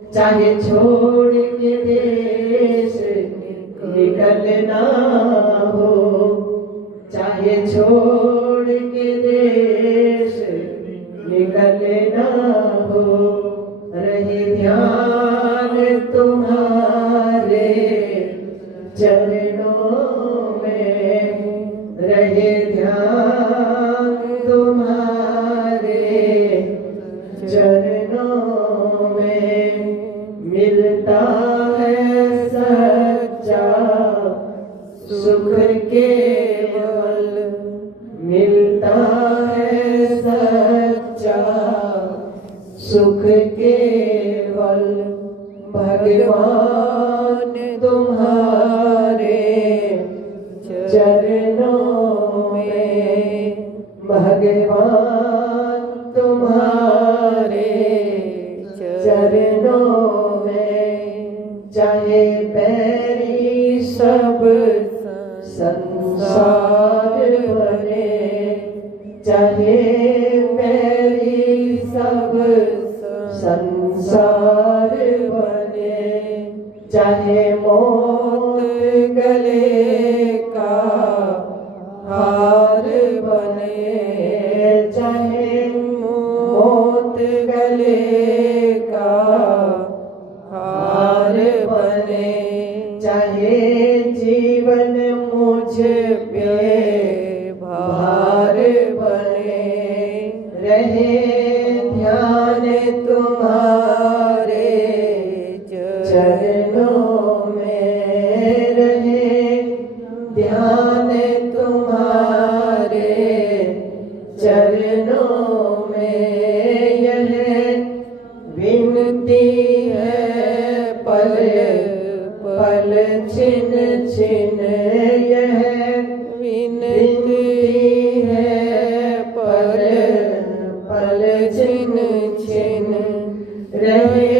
चाहे छोड़ के देश निकलना हो, चाहे छोड़ के देश निकलना हो, रहे ध्यान तुम्हारे चरणों में, रहे ध्यान तुम्हारे चरणों में। मिलता है सच्चा सुख केवल, मिलता है सच्चा सुख केवल, भगवान तुम्हारे चरणों में, भगवान तुम्हारे चरणों में। चाहे बैरी सब संसार बने, चाहे बैरी सब संसार बने, चाहे मौत गले का हार बने, चाहे मौत गले का हार बने, चाहे जीवन मुझ पे भार बने, रहे ध्यान तुम्हारे चरणों में, रहे ध्यान तुम्हारे चरणों में। यह विनती है पल पल छिन छिन, यह विनती है पल पल छिन छिन, रहे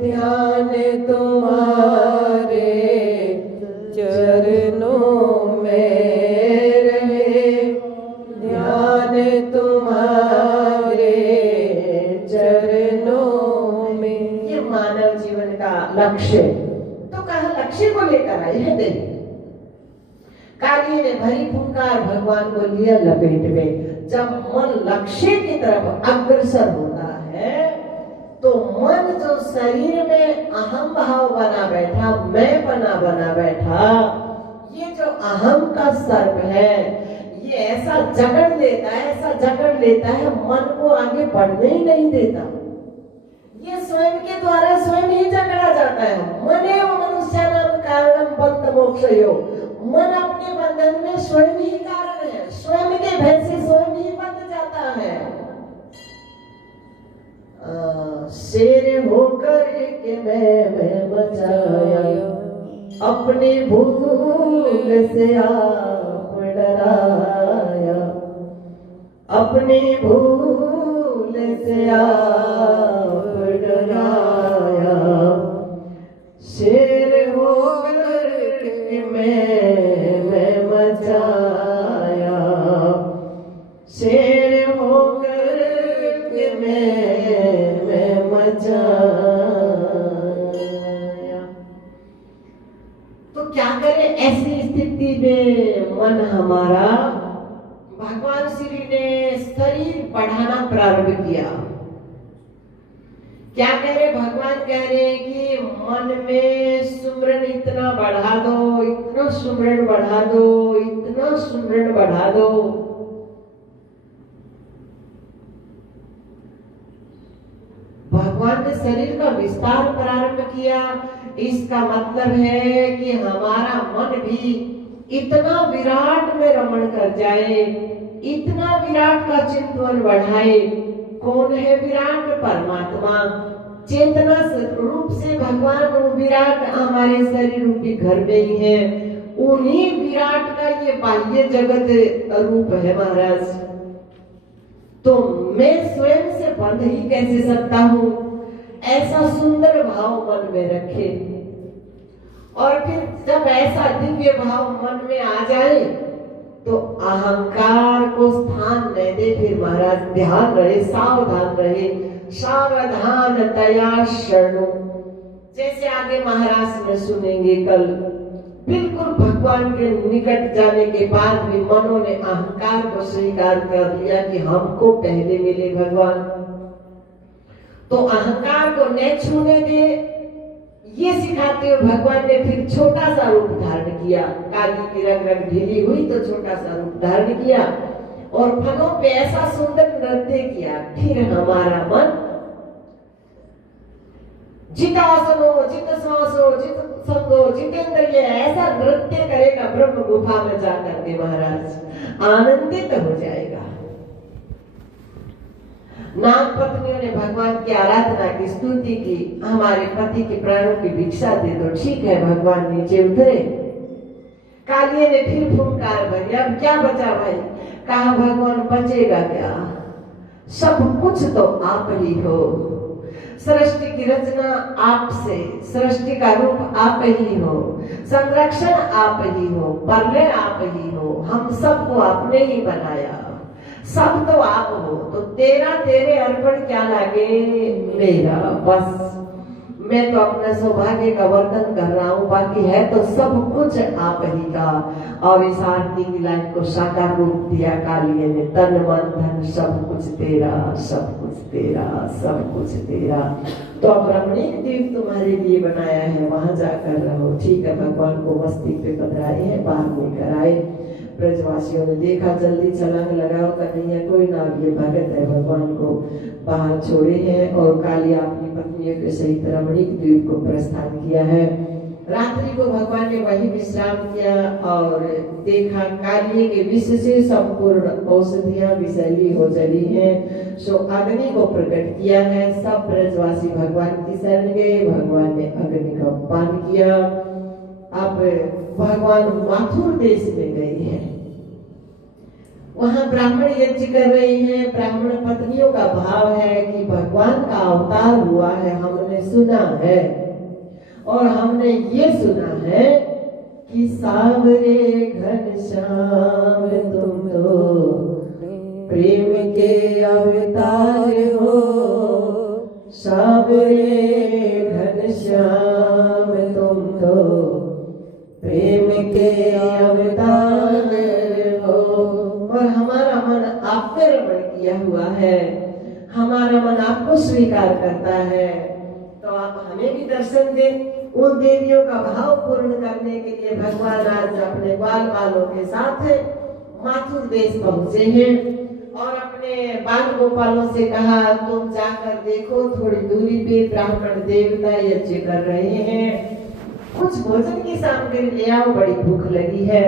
ध्यान तुम्हारे चरणों में, रहे ध्यान तुम्हारे चरणों में। ये मानव जीवन का लक्ष्य, तो कहा लक्ष्य को लेकर आए हैं। देखिए कार्य ने भरी फुंकार भगवान को लिया लपेट में। जब मन लक्ष्य की तरफ अग्रसर होता है तो मन जो शरीर में अहम भाव बना बैठा, मैं बना बैठा, ये जो अहम का सर्प है, ये ऐसा जकड़ लेता है, ऐसा जकड़ लेता है, मन को आगे बढ़ने ही नहीं देता। ये स्वयं के द्वारा स्वयं ही जकड़ा जाता है। मनेव मनुष्याणां कारणं बद्ध मोक्षयो, मन अपने बंधन में स्वयं ही कारण है, स्वयं के भय से स्वयं ही बंध जाता है। शेर होकर के मैं बचाया, अपनी भूल से आप डराया, अपनी भूल से आप डराया। शेर होकर के मैं बचाया, शेर होकर के मैं बचाया। तो क्या करें ऐसी स्थिति में मन हमारा, भगवान श्री ने शरीर बढ़ाना प्रारंभ किया। क्या कह रहे भगवान, कह रहे हैं कि मन में सुमरन इतना बढ़ा दो, इतना सुमरन बढ़ा दो, इतना सुमरन बढ़ा दो। भगवान ने शरीर का विस्तार प्रारंभ किया। इसका मतलब है कि हमारा मन भी इतना विराट में रमण कर जाए, इतना विराट का चिंतन बढ़ाए। कौन है विराट? परमात्मा। चेतना रूप से भगवान विराट हमारे शरीर रूपी घर में ही है। उन्हीं विराट का ये बाह्य जगत रूप है महाराज। तो मैं स्वयं से बंध ही कैसे सकता हूँ? ऐसा सुंदर भाव मन में रखे, और फिर जब ऐसा दिव्य भाव मन में आ जाए तो अहंकार को स्थान न दे। फिर महाराज ध्यान रहे, सावधान रहे, सावधानतया शृणु। जैसे आगे महाराज में सुनेंगे कल, बिल्कुल भगवान के निकट जाने के बाद भी मनों ने अहंकार को स्वीकार कर लिया कि हमको पहले मिले भगवान, तो अहंकार को न छूने दे, ये सिखाते हुए भगवान ने फिर छोटा सा रूप धारण किया। काली की रग रग ढीली हुई तो छोटा सा रूप धारण किया और फलों पे ऐसा सुंदर नृत्य किया। फिर हमारा मन जितासनो, जित श्वासो, जित संगो, जितेंद्रिय ऐसा नृत्य करेगा ब्रह्म गुफा में जाकर के महाराज, आनंदित हो जाएगा। नाग पत्नियों ने भगवान की आराधना की, स्तुति की, हमारे पति के प्राणों की भिक्षा दे दो। ठीक है, भगवान नीचे उतरे। कालिये ने फिर फुंकार भरी, अब क्या बचा भाई? कहा भगवान बचेगा क्या, सब कुछ तो आप ही हो। सृष्टि की रचना आपसे, सृष्टि का रूप आप ही हो, संरक्षण आप ही हो, प्रलय आप ही हो, हम सबको आपने ही बनाया, सब तो आप हो। तो तेरा तेरे अर्पण क्या लागे मेरा, बस मैं तो अपने सौभाग्य का वर्णन कर रहा हूँ, बाकी है तो सब कुछ आप ही का। और इस आरती की लाइन को साकार रूप दिया कालिये ने, तन मन धन सब कुछ तेरा, सब कुछ तेरा, सब कुछ तेरा। तो अब रमणीक द्वीप तुम्हारे लिए बनाया है, वहां जाकर रहो। ठीक है, भगवान को मस्ती पे पधराए हैं, बाहर लेकर आए। ब्रजवासियों ने देखा, जल्दी छलांग लगाओ, कन्हैया कोई ना, ये भगत है, भगवान को बाहर छोड़े हैं। और कालिया अपनी पत्नियों के सहित रमणीक द्वीप को प्रस्थान किया है। रात्रि को भगवान ने वही विश्राम किया और देखा कालिये के विष से संपूर्ण औषधियां विषैली हो चली हैं, सो अग्नि को प्रकट किया है। सब ब्रजवासी भगवान की शरण गए, भगवान ने अग्नि का पान किया। अब भगवान माथुर देश में गए हैं, वहां ब्राह्मण यज्ञ कर रहे हैं। ब्राह्मण पत्नियों का भाव है कि भगवान का अवतार हुआ है, हमने सुना है। और हमने ये सुना है कि सावरे घनश्याम तुम तो प्रेम के अवतार हो, सावरे घनश्याम तुम तो प्रेम के अवतार हो। और हमारा मन आप पे रमण किया हुआ है, हमारा मन आपको स्वीकार करता है, तो आप हमें भी दर्शन दें। उन देवियों का भाव पूर्ण करने के लिए भगवान आज अपने बाल बालों के साथ माथुर देश पहुंचे हैं और अपने बाल गोपालों से कहा, तुम जाकर देखो, थोड़ी दूरी पे ब्राह्मण देवता यज्ञ कर रहे हैं, कुछ भोजन की सामग्री ले आओ, बड़ी भूख लगी है।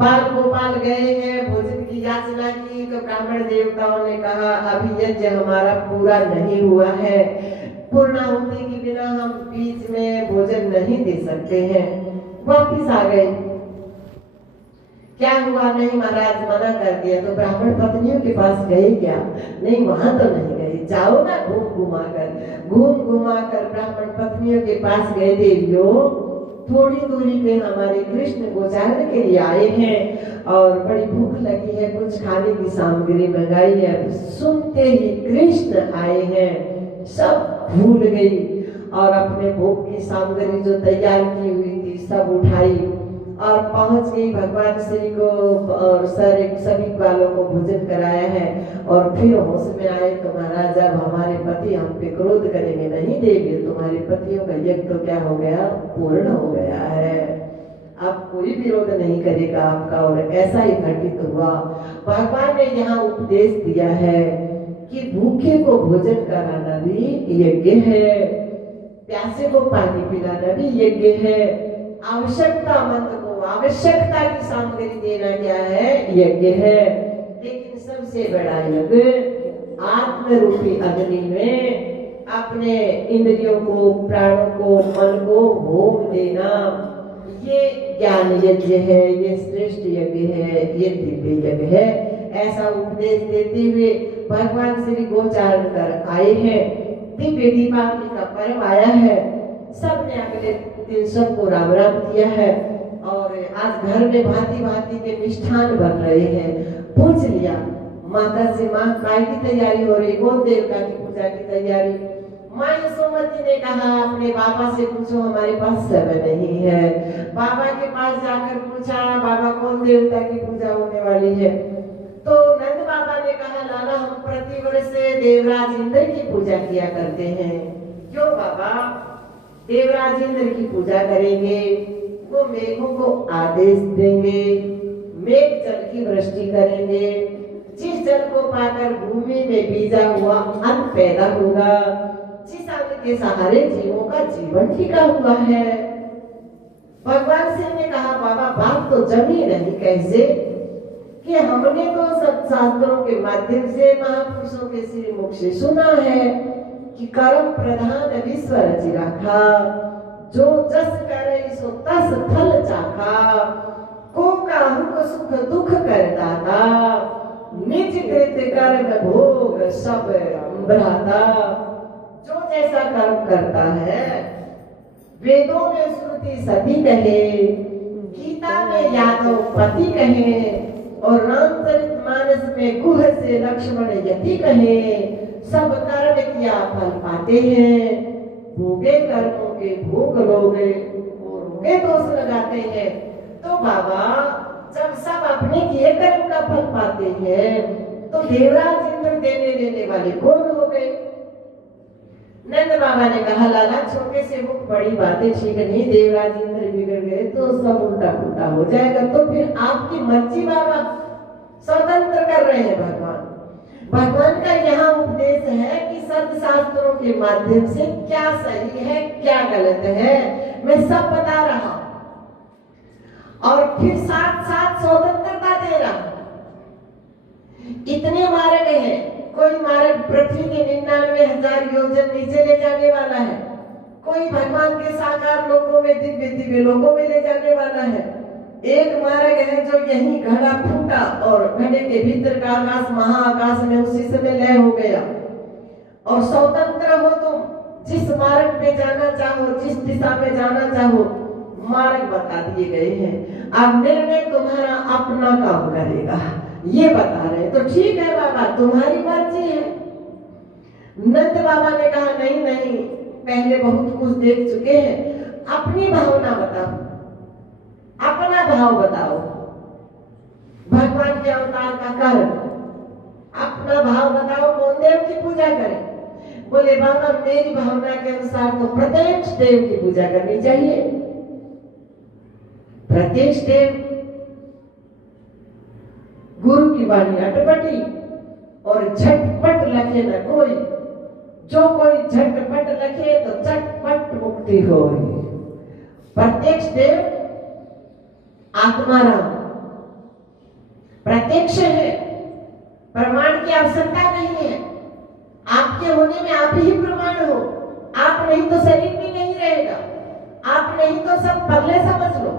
बाल गोपाल गए हैं, भोजन की याचना की, तो ब्राह्मण देवताओं ने कहा, अभी यज्ञ हमारा पूरा नहीं हुआ है, पूर्णाहुति के बिना हम बीच में भोजन नहीं दे सकते हैं। वापिस आ गए। क्या हुआ? नहीं महाराज मना कर दिया। तो ब्राह्मण पत्नियों के पास गए क्या? नहीं, वहां तो नहीं गए, जाओ ना घूम घुमा कर ब्राह्मण पत्नियों के पास गए। देवियों, थोड़ी दूरी पे हमारे कृष्ण गोचारण के लिए आए हैं और बड़ी भूख लगी है, कुछ खाने की सामग्री मंगाई है। सुनते ही कृष्ण आए हैं, सब भूल गई और अपने भोग की सामग्री जो तैयार की हुई थी सब उठाई और पहुंच गई भगवान श्री को और सभी ग्वालों को भोजन कराया है। और फिर होश में आए तो महाराज, अब हमारे पति हम पे क्रोध करेंगे नहीं देवी, तुम्हारे पतियों का यज्ञ तो क्या हो गया, पूर्ण हो गया है, अब कोई विरोध नहीं करेगा आपका। और ऐसा ही घटित हुआ। भगवान ने यहाँ उपदेश दिया है कि भूखे को भोजन कराना भी यज्ञ है, प्यासे को पानी पिलाना भी यज्ञ है, आवश्यकतामंद को आवश्यकता की सामग्री देना क्या है, यज्ञ है। लेकिन सबसे बड़ा यज्ञ आत्म रूपी अग्नि में अपने इंद्रियों को, प्राणों को, मन को होम देना, ये ज्ञान यज्ञ है, ये श्रेष्ठ यज्ञ है, ये दिव्य यज्ञ है। ऐसा उपदेश देते हुए भगवान श्री गोचारण कर आए हैं। दिव्य दीपावली का पर्व आया है, सबने अगले दिन सबको राम राम किया है और आज घर में भांति भांति के मिष्ठान बन रहे हैं। पूछ लिया माता से माँ काय की तैयारी हो रही, कौन देवता की पूजा की तैयारी। माँ यशोमती ने कहा अपने बाबा से पूछो, हमारे पास समय नहीं है। बाबा के पास जाकर पूछा, बाबा कौन देवता की पूजा होने वाली है। तो नंद बाबा ने कहा, लाला हम प्रतिवर्ष देवराज इंद्र की पूजा किया करते हैं। क्यों बाबा? देवराज इंद्र की पूजा करेंगे, वो मेघों को आदेश देंगे, मेघ जल की वृष्टि करेंगे, जिस जल को पाकर भूमि में बीजा हुआ अन्न पैदा होगा, जिस अन्न के सहारे जीवों का जीवन टिका हुआ है। भगवान सिंह ने कहा, बाबा बात तो जमी नहीं कैसे, कि हमने तो सत्शास्त्रों के माध्यम से महापुरुषों के श्री मुख से सुना है कि कर्म प्रधान विश्व रचि राखा, जो जस करे सो तस फल चाखा, को काहू को सुख दुख कर दाता, निज कृत कर्म भोग सब भ्राता। जो जैसा कर्म करता है, वेदों में श्रुति सती कहे, गीता में यादव पति कहे, और रामचरितमानस में गुह से लक्ष्मण यति कहे, सब कर्म किया फल पाते हैं, भोगे कर्मों के भोग लोगे, रोगे दोष लगाते हैं। तो बाबा जब सब अपने किए कर्म का फल पाते हैं, तो देवराज इंद्र देने लेने वाले कौन हो गए? नंद बाबा ने कहा, लाला छोटे से मुख बड़ी बातें ठीक नहीं, देवराज इंद्र बिगड़ गए तो सब उल्टा पुल्टा हो जाएगा। तो फिर आपकी मर्जी बाबा, स्वतंत्र कर रहे हैं भगवान। भगवान का यहाँ उपदेश है कि सत्य शास्त्रों के माध्यम से क्या सही है क्या गलत है मैं सब बता रहा हूं, और फिर साथ साथ स्वतंत्रता दे रहा हूं। इतने मार्ग हैं, कोई मार्ग पृथ्वी के 99,000 योजन नीचे ले जाने वाला है, कोई भगवान के साकार लोकों में दिव्य दिव्य लोकों में ले जाने वाला है। एक मार्ग है जो यही घड़ा फूटा और घड़े के भीतर का आकाश महाआकाश में उसी समय लय हो गया, और स्वतंत्र हो तुम, जिस मार्ग पे जाना चाहो, जिस दिशा में जाना चाहो, मार्ग बता दिए गए हैं। अब निर्णय तुम्हारा अपना काम करेगा, ये बता रहे। तो ठीक है बाबा, तुम्हारी मर्जी है। नंद बाबा ने कहा, नहीं नहीं, पहले बहुत कुछ देख चुके हैं, अपनी भावना बताओ, अपना भाव बताओ, भगवान के अवतार का कारण, अपना भाव बताओ, कौन देव की पूजा करे? बोले बाबा मेरी भावना के अनुसार तो प्रत्यक्ष देव की पूजा करनी चाहिए। प्रत्यक्ष देव, गुरु की वाणी अटपटी और झटपट लखे न कोई, जो कोई झटपट लखे तो झटपट मुक्ति हो। प्रत्यक्ष देव आत्माराम प्रत्यक्ष है, प्रमाण की आवश्यकता नहीं है। आपके होने में आप ही प्रमाण हो, आप नहीं तो शरीर भी नहीं रहेगा, आप नहीं तो सब पगले समझ लो।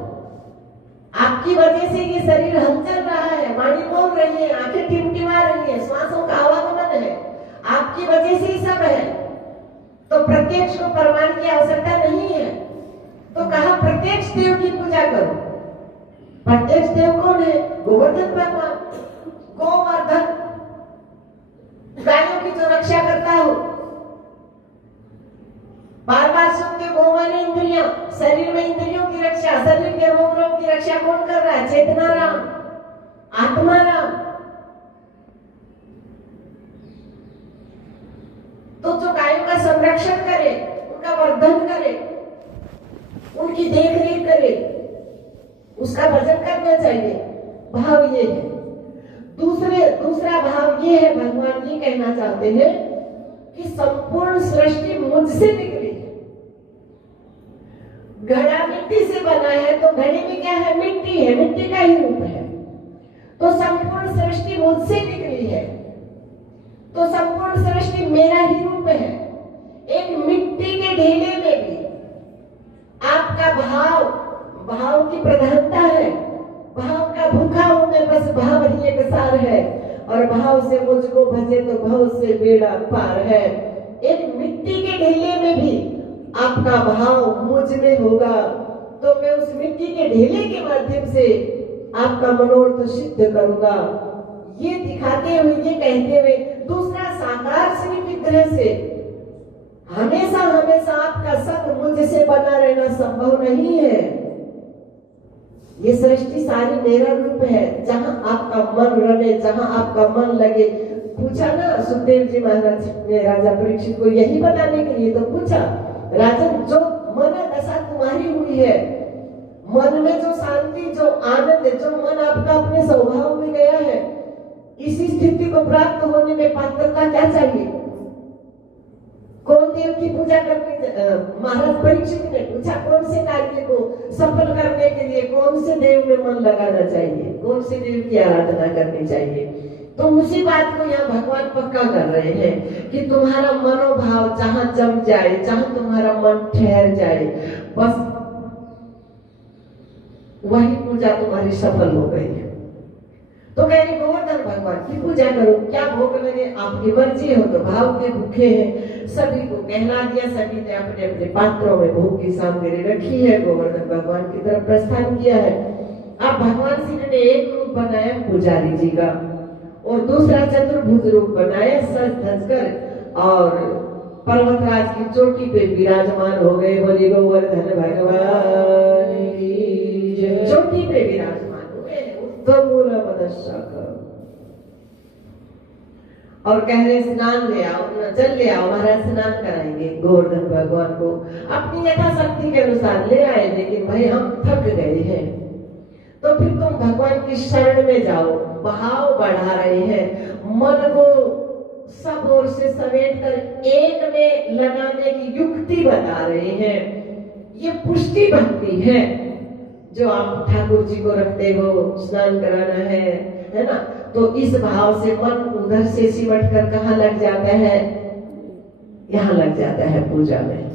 आपकी वजह से ये शरीर हलचल रहा है, वाणी बोल रही है, आंखें टिमटिमा रही है, श्वासों का आवागमन है, आपकी वजह से ही सब है। तो प्रत्यक्ष को प्रमाण की आवश्यकता नहीं है। तो कहा प्रत्यक्ष देव की पूजा करो। प्रत्यक्ष देव कौन है? गोवर्धन भगवान, गोवर्धन, गायों की जो रक्षा करता हो। बार बार सुनते, गो माने इंद्रियां, शरीर में इंद्रियों की रक्षा, शरीर के रोग रोग की रक्षा कौन कर रहा है? चेतना राम, आत्मा राम। तो जो गायों का संरक्षण करे, उनका वर्धन करे, उनकी देख रेख करे, उसका भजन करना चाहिए। भाव ये है। दूसरा भाव ये है, भगवान ये कहना चाहते हैं कि संपूर्ण सृष्टि मुझसे निकली है। घड़ा मिट्टी से बना है, तो घड़े में क्या है? मिट्टी है, मिट्टी का ही रूप है। तो संपूर्ण सृष्टि मुझसे निकली है, तो संपूर्ण सृष्टि मेरा ही रूप है। एक मिट्टी के ढेले में भी आपका भाव की प्रधानता है। भाव का भूखा होने बस भाव ही एक सार है, और भाव से मुझको भजे तो भाव से बेड़ा पार है। एक मिट्टी के ढेले में भी आपका भाव मुझ में होगा, तो मैं उस मिट्टी के ढेले के माध्यम से आपका मनोरथ सिद्ध करूंगा। ये दिखाते हुए, ये कहते हुए, दूसरा साकार श्री विग्रह से हमेशा हमेशा आपका संग मुझसे बना रहना संभव नहीं है। ये सृष्टि सारी मेरा रूप है, जहां आपका मन रमे, जहां आपका मन लगे। पूछा ना सुखदेव जी महाराज ने राजा परीक्षित को यही बताने के लिए तो पूछा, राजन जो मन दशा तुम्हारी हुई है, मन में जो शांति, जो आनंद, जो मन आपका अपने स्वभाव में गया है, इसी स्थिति को प्राप्त होने में पात्रता क्या चाहिए? कौन देव की पूजा करने? महाराज परीक्षित ने पूछा कौन से कार्य को सफल करने के लिए कौन से देव में मन लगाना चाहिए, कौन से देव की आराधना करनी चाहिए? तो उसी बात को यहाँ भगवान पक्का कर रहे हैं कि तुम्हारा मनोभाव जहां जम जाए, जहां तुम्हारा मन ठहर जाए, बस वही पूजा तुम्हारी सफल हो गई है। तो कह रहे गोवर्धन भगवान की पूजा करो, क्या भोग लगे आपकी मर्जी हो। तो भाव के भूखे हैं, सभी को कहला दिया, सभी ने अपने अपने पात्रों में भोग की सामग्री रखी है, गोवर्धन भगवान की तरफ प्रस्थान किया है। अब भगवान श्री ने एक रूप बनाया पुजारी जी का और दूसरा चतुर्भुज रूप बनाया सज धज कर, और पर्वतराज की चोटी पे विराजमान हो गए। बोली गोवर्धन भगवान की जय। चोटी पे विराजमान हुए, और कह रहे स्नान ले आओ, जल ले आओ, महाराज स्नान कराएंगे गोवर्धन भगवान को। अपनी यथाशक्ति के अनुसार ले आए, लेकिन भाई हम थक गए हैं। तो फिर तुम भगवान की शरण में जाओ, भाव बढ़ा रहे हैं, मन को सब ओर से समेट कर एक में लगाने की युक्ति बता रहे हैं। ये पुष्टि भक्ति है जो आप ठाकुर जी को रखते हो, स्नान कराना है ना। तो इस भाव से मन उधर से सिमट कर कहाँ लग जाता है? यहाँ लग जाता है पूजा में।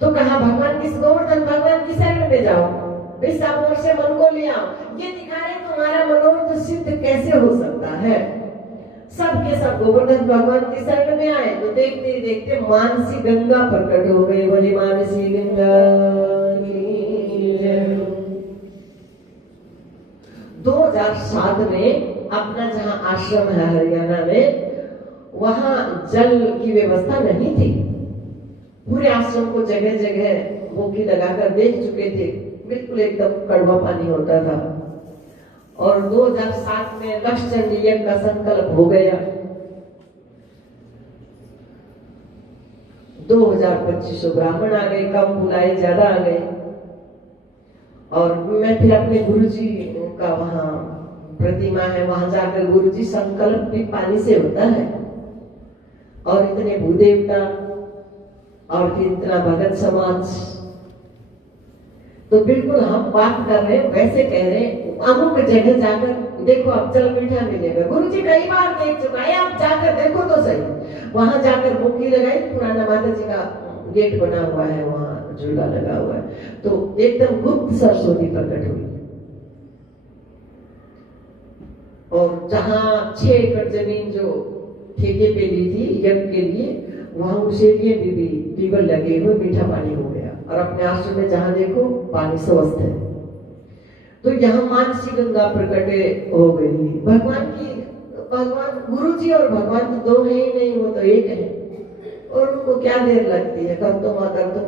तो कहा भगवान किस गोवर्धन भगवान की शरण में जाओ, सब ओर से मन को ले आओ। ये दिखा रहे तुम्हारा मनोरथ सिद्ध कैसे हो सकता है। सबके सब गोवर्धन भगवान की शरण में आए तो देखते देखते मानसी गंगा प्रकट हो गई। बोली मानसी गंगा की जय। 2007 में अपना जहां आश्रम है हरियाणा में, वहां जल की व्यवस्था नहीं थी। पूरे आश्रम को जगह जगह बोकी लगाकर देख चुके थे, बिल्कुल एकदम कड़वा पानी होता था। और 2007 में लक्षचंडी यज्ञ का संकल्प हो गया। 2500 ब्राह्मण आ गए, कम बुलाए ज्यादा आ गए। और मैं फिर अपने गुरुजी का वहां प्रतिमा है, वहां जाकर गुरुजी संकल्प भी पानी से होता है, और इतने भूदेवता और फिर इतना भगत समाज। तो बिल्कुल हम बात कर रहे हैं वैसे कह रहे हैं। अमुक जगह जाकर देखो, अब जल मीठा मिलेगा। गुरुजी कई बार देख चुका है, आप जाकर देखो तो सही। वहां जाकर बुकी लगाई, पुराना माता जी का गेट बना हुआ है, वहां झूला लगा हुआ है। तो एकदम गुप्त सरस्वती प्रकट हुई। और जहां 6 एकड़ जमीन जो ठेके पे ली थी यज्ञ के लिए, वहां उस एरिया में भी टीबल लगे हुए, मीठा पानी हो गया। और अपने आश्रम में जहां देखो पानी स्वस्थ है। तो यहाँ मानसी गंगा प्रकट हो गई। भगवान गुरुजी और भगवान तो दो है ही नहीं, वो तो एक है। और उनको क्या देर लगती है, कर तुम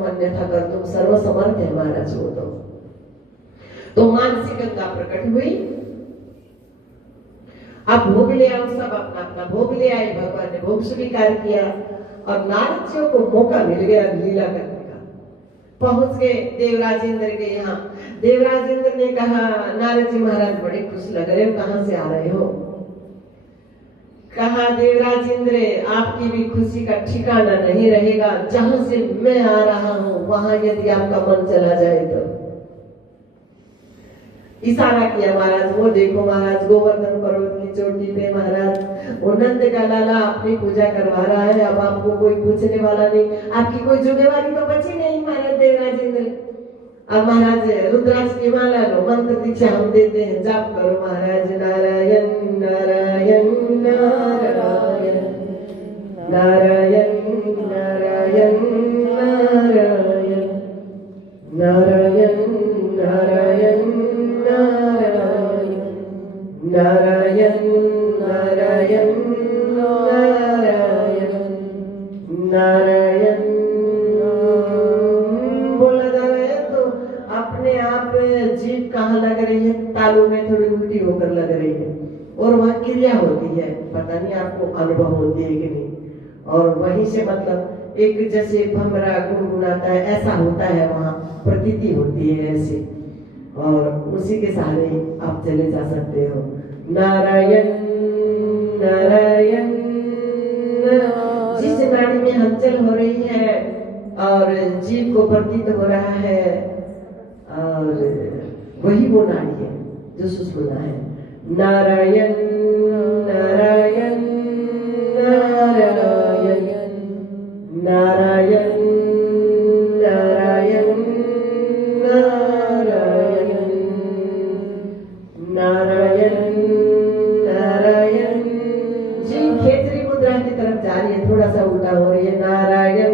अन्यथा कर तुम, सर्वसमर्थ है महाराज वो तो मानसी गंगा प्रकट हुई। अब भोग ले आओ, सब अपना अपना भोग ले आए। भगवान ने भोग स्वीकार किया और नारद जी को मौका मिल गया लीला करने का। पहुंच गए देवराज इंद्र के यहाँ। देवराज इंद्र ने कहा, नारद जी महाराज बड़े खुश लग रहे हो, कहाँ से आ रहे हो? कहा देवराज इंद्र, आपकी भी खुशी का ठिकाना नहीं रहेगा। जहां से मैं आ रहा हूं वहां यदि आपका मन चला जाए तो। इशारा किया महाराज, वो देखो महाराज गोवर्धन पर्वत की चोटी पे महाराज वो नंद का लाला अपनी पूजा करवा रहा है। अब आपको कोई पूछने वाला नहीं, आपकी कोई जुम्मेवारी तो बची नहीं महाराज देवराज इंद्र। अब महाराज रुद्राक्ष की माला लो, मंत्र दीक्षा हम देते हैं, जाप करो महाराज। नारायण नारायण नारायण नारायण नारायण नारायण नारायण नारायण को अनुभव होती है कि नहीं। और वहीं से मतलब एक जैसे भमरा गुनगुनाता है ऐसा होता है, वहाँ प्रतीति होती है ऐसी, और उसी के सहारे आप चले जा सकते हो। नारायण नारायण, जिस नाड़ी में हलचल हो रही है और जीव को प्रतीत हो रहा है, और वही वो नाड़ी है जो सुषुम्ना है। नारायण नारायण नारायण नारायण नारायण नारायण नारायण नारायण। जी खेचरी मुद्रा की तरफ जा रही है, थोड़ा सा उल्टा हो रही है। नारायण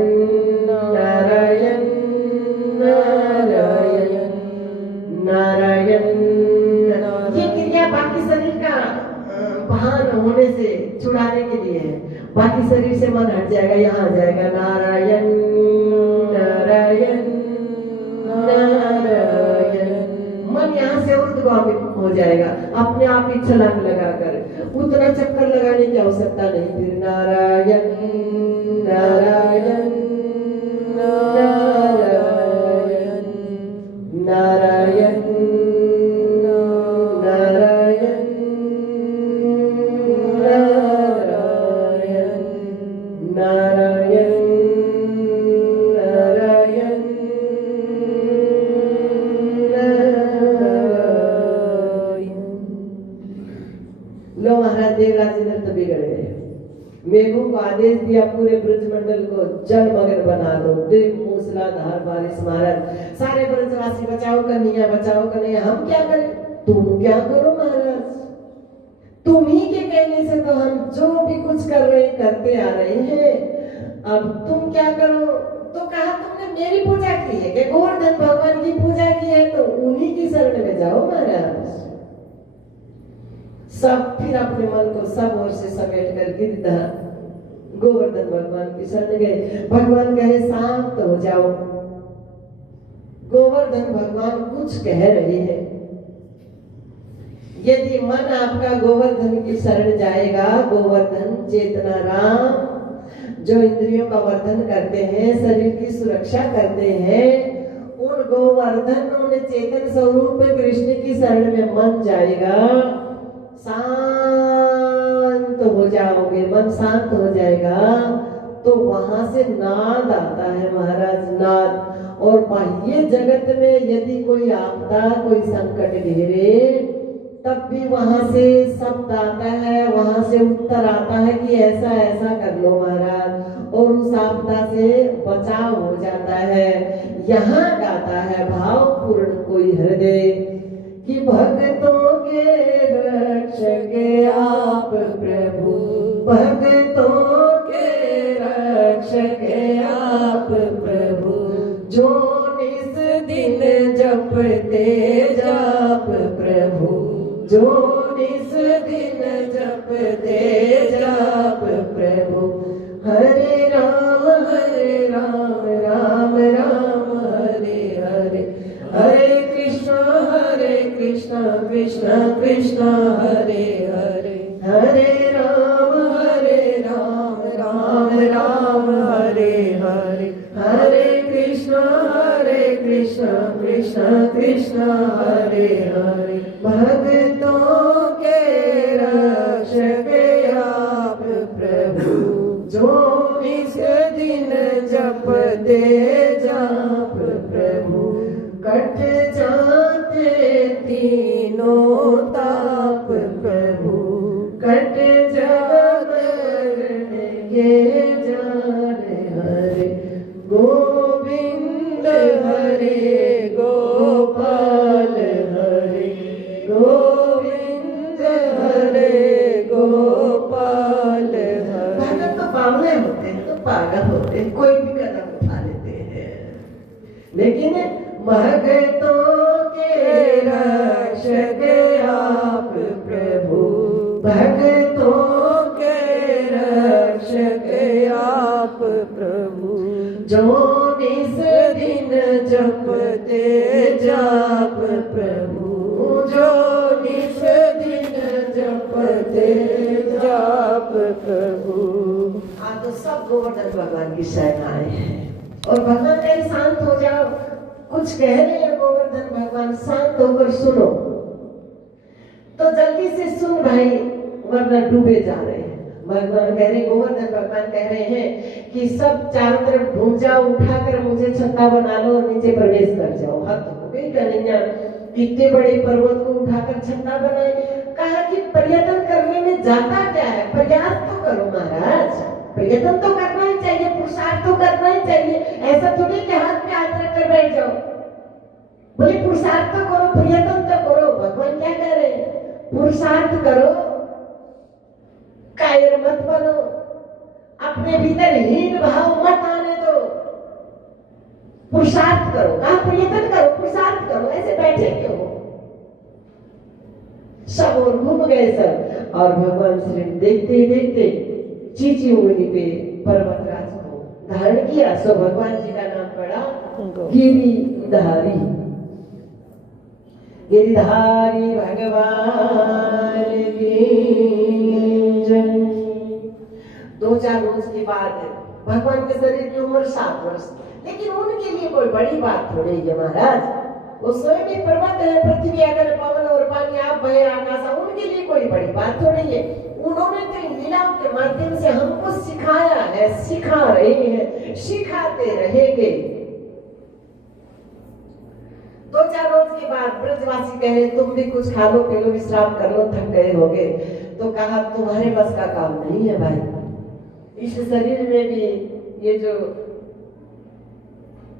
नारायण नारायण नारायण। ये क्रिया बाकी शरीर का भान होने से छुड़ाने के लिए है। बाकी शरीर से मन हट जाएगा, यहाँ आ जाएगा। नारायण नारायण नारायण। मन यहाँ से ऊर्ध्वगामी हो जाएगा अपने आप ही छलांग लगाकर। उतना चक्कर लगाने की आवश्यकता नहीं फिर। नारायण नारायण नारायण नारायण नारायण नारायण नारायण नारायण लो महाराज देवराज इंद्र तो बिगड़ गए। मेघों को आदेश दिया पूरे ब्रजमंडल को जलमग्न बना दो। देव मूसलाधार बारिश महाराज, सारे ब्रजवासी बचाओ कन्हैया बचाओ कन्हैया। हम क्या करें, तुम क्या करो महाराज। तुम ही के कहने से तो हम जो भी कुछ कर रहे करते आ रहे हैं। अब तुम क्या करो। तो कहा तुमने मेरी पूजा की है कि गोवर्धन भगवान की पूजा की है, तो उन्हीं की शरण में जाओ महाराज। सब फिर अपने मन को सब ओर से समेट कर गिरधर गोवर्धन भगवान की शरण गए। भगवान कहे शांत हो जाओ। गोवर्धन भगवान कुछ कह रहे हैं। यदि मन आपका गोवर्धन की शरण जाएगा, गोवर्धन चेतना राम जो इंद्रियों का वर्धन करते हैं, शरीर की सुरक्षा करते हैं, उन गोवर्धन उन चेतन स्वरूप कृष्ण की शरण में मन जाएगा, शांत हो जाओगे, मन शांत हो जाएगा, तो वहां से नाद आता है महाराज, नाद। और बाह्य जगत में यदि कोई आपदा कोई संकट घेरे, तब भी वहां से शब्द आता है, वहां से उत्तर आता है कि ऐसा ऐसा कर लो महाराज, और उस आपदा से बचाव हो जाता है। यहाँ गाता है भावपूर्ण कोई हृदय कि भक्तों के रक्षक आप प्रभु, भक्तों के रक्षक आप प्रभु, जो निस दिन जपते जाप प्रभु, जो निस दिन जपते जाप प्रभु। हरे राम राम राम हरे हरे, हरे कृष्ण कृष्ण कृष्ण हरे हरे, हरे राम राम राम हरे हरे, हरे कृष्ण कृष्ण कृष्ण हरे हरे। भक्तों के रक्षक आप प्रभु, जो इस दिन जपते जाप प्रभु, कट जाते तीनों ताप प्रभु, कट के जाने हरे गोविंद हरे गोपाल हरे, गोविंद हरे गोपाल हरे। भगत तो बावले होते हैं, तो पागल होते हैं, कोई भी कदम उठा लेते हैं, लेकिन भक्तों के रक्षक आप प्रभु, भक्तों के रक्षक आप प्रभु, जो निस दिन जपते जाप प्रभु, जो निस दिन जपते जाप प्रभु। तो सब गोवर्धन भगवान की शरण आए हैं और भगवान कहीं शांत हो जाओ, कुछ कह रहे हैं गोवर्धन भगवान, शांत होकर सुनो। तो जल्दी से सुन भाई, वरना डूबे जा रहे हैं। भगवान कह रहे, गोवर्धन भगवान कह रहे हैं कि सब चारों तरफ घूम जाओ, उठाकर मुझे छत्ता बना लो और नीचे प्रवेश कर जाओ। हद हो गई कन्हैया, इतने बड़े पर्वत को उठाकर छत्ता बनाए। कहा कि पर्यटन करने में जाता क्या है, प्रयास तो करो महाराज, प्रयत्न तो करना ही चाहिए, पुरुषार्थ तो करना ही चाहिए। ऐसा थोड़ी कि हाथ पे हाथ रख कर बैठ जाओ। बोले पुरुषार्थ तो करो, प्रयत्न तो करो। भगवान क्या कह रहे हैं, पुरुषार्थ करो, कायर मत बनो, अपने भीतर हीन भाव मत आने दो, पुरुषार्थ करो। कहा प्रयत्न करो, पुरुषार्थ करो, ऐसे बैठे क्यों हो? सब और घूम गए सब, और भगवान श्री देखते देखते चीची उंगली पे पर्वतराज को धारण किया। सो भगवान जी का नाम पड़ा गिरिधारी। गिरिधारी भगवान की जय। 2-4 रोज के बाद भगवान के शरीर की उम्र 7 वर्ष, लेकिन उनके लिए कोई बड़ी बात थोड़ी है महाराज। वो स्वयं भी पर्वत है, पृथ्वी अगर पवन और पानी आप बहे आकाश, उनके लिए कोई बड़ी बात थोड़ी है। उन्होंने तो इन लीलाओं के माध्यम से हमको सिखाया है, सिखा रहे हैं, सिखाते रहेंगे। 2-4 रोज के बाद ब्रजवासी कहे तुम भी कुछ खा लो, पी लो, विश्राम कर लो, थक गए होगे। तो कहा तुम्हारे बस का काम नहीं है भाई। इस शरीर में भी ये जो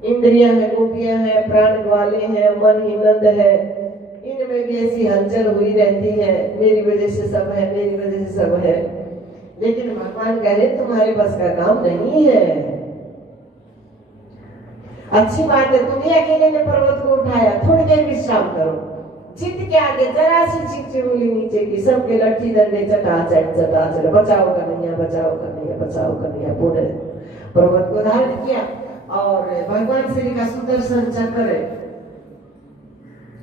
इंद्रियां है, गोपियां है, प्राण ग्वाले हैं, मन ही नंद है, इनमें भी ऐसी हलचल हुई रहती है। मेरी वजह से सब है, मेरी वजह से सब है। लेकिन भगवान कह रहे तुम्हारे बस का काम नहीं है। अच्छी बात है, तुम्हें अकेले ने पर्वत को उठाया, थोड़ी देर विश्राम करो। चित्त के आगे जरा सी चिकची उंगली नीचे की, सबके लट्ठी डंडे चटाचट चटाचट, बचाओ कन्हैया, बचाओ कन्हैया, बचाओ कन्हैया। पुनः पर्वत को धारण किया और भगवान श्री का सुदर्शन चक्र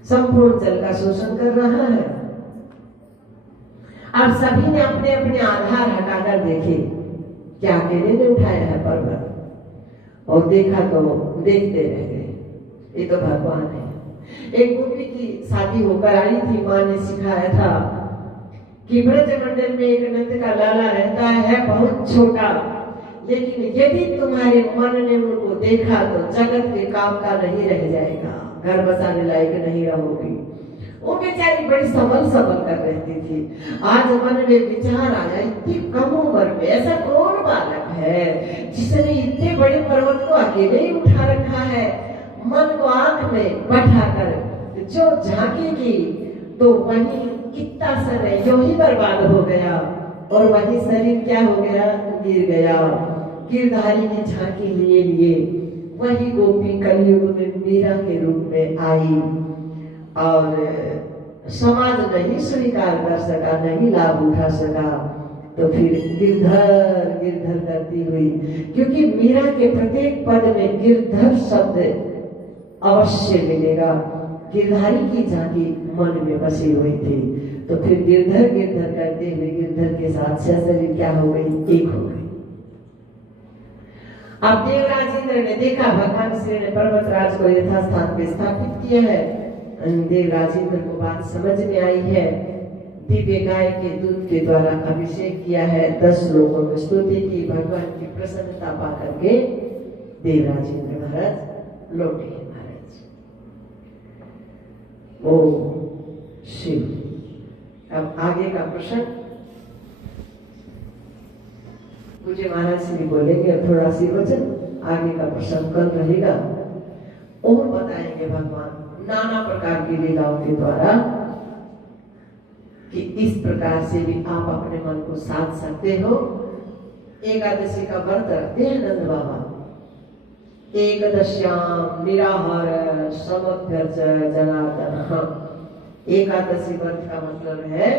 संपूर्ण जल का शोषण कर रहा है। अब सभी ने अपने अपने आधार हटाकर देखे, क्या अकेले ने उठाया है पर्वत? और देखा तो देखते रह गए, ये तो भगवान है। एक गोपी की शादी होकर आई थी, माँ ने सिखाया था कि ब्रज मंडल में एक नंद का लाला रहता है, बहुत छोटा, लेकिन यदि तुम्हारे मन ने उनको देखा तो जगत के काम का नहीं रह जाएगा, घर बसाने लायक नहीं रहोगी। वो बेचारी बड़ी संभल कर रहती थी। आज मन में विचार आया, इतनी कम उम्र में ऐसा कौन बालक है जिसने इतने बड़े पर्वत को अकेले ही उठा रखा है। मन को आंख में बैठाकर जो झांकेगी तो वही कितना समय जो ही बर्बाद हो गया, और वही शरीर क्या हो गया, गिर गया। गिरधारी की झांकी लिए लिए वही गोपी कलयुग में मीरा के रूप में आई, और समाज नहीं स्वीकार कर सका, नहीं लाभ उठा सका। तो फिर गिरधर गिरधर करती हुई, क्योंकि मीरा के प्रत्येक पद में गिरधर शब्द अवश्य मिलेगा। गिरधारी की झांकी मन में बसी हुई थी, तो फिर गिरधर गिरधर करते हुए गिरधर के साथ शरीर क्या हो गई, एक हो गई। अब देवराज इंद्र ने देखा भगवान श्री ने पर्वतराज को यथास्थान पे स्थापित किया है। देवराज इंद्र को बात समझ में आई है। दिव्य गाय के दूध के द्वारा अभिषेक किया है, 10 लोगों में स्तुति की, भगवान की प्रसन्नता पा करके देवराज इंद्र महाराज लौटे हैं महाराज। ओ शिव। अब आगे का प्रश्न मुझे महाराज श्री बोलेंगे, थोड़ा सी वचन आगे का प्रश्न कल रहेगा। और बताएंगे भगवान नाना प्रकार की लीलाओं के द्वारा कि इस प्रकार से भी आप अपने मन को साध सकते हो। एकादशी का व्रत रखते हैं नंद बाबा। एकदश्याम निराहार समभ्यर्च जनार्दन। एकादशी व्रत का मतलब है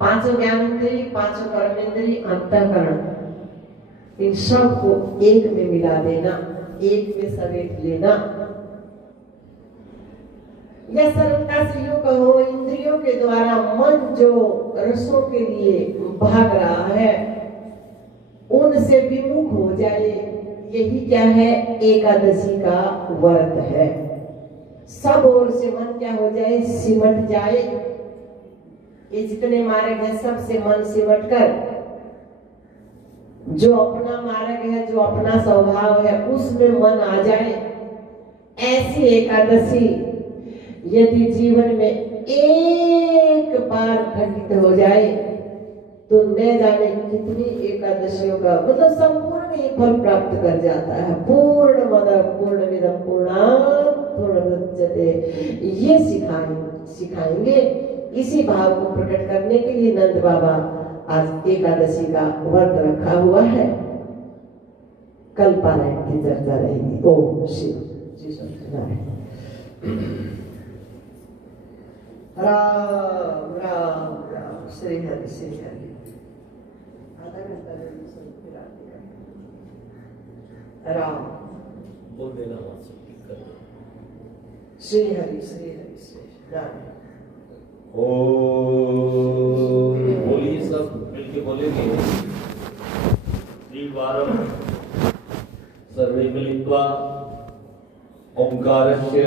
5 ज्ञानेंद्रिय, 5 कर्मेंद्रिय, अंतःकरण, इन सब को एक में मिला देना, एक में समेट लेना। या सरलता से यूं कहो, इंद्रियों के द्वारा मन जो रसों के लिए भाग रहा है उनसे विमुख हो जाए, यही क्या है, एकादशी का व्रत है। सब ओर से मन क्या हो जाए, सिमट जाए। ये जितने मार्ग है सबसे मन सिमट कर जो अपना मार्ग है, जो अपना स्वभाव है, उसमें मन आ जाए। ऐसी एकादशी यदि जीवन में एक बार घटित हो जाए तो न जाने कितनी एकादशियों का मतलब संपूर्ण ही फल प्राप्त कर जाता है। पूर्ण मद पूर्णमिदं पूर्णात् पूर्णमुदच्यते, ये सिखाएंगे। इसी भाव को प्रकट करने के लिए नंद बाबा आज एकादशी का व्रत रखा हुआ है। कल पारायण की चर्चा रहेगी। ओम शिव जी सत्यनारायण। राम राम राम, श्री हरि श्री हरि। आधा घंटा राम बोल देना, श्री हरि श्री हरि श्री राम। ओम बोलिए, सब मिलके बोलेंगे। त्रिवारं सर्वे मिलित्वा ओंकारस्य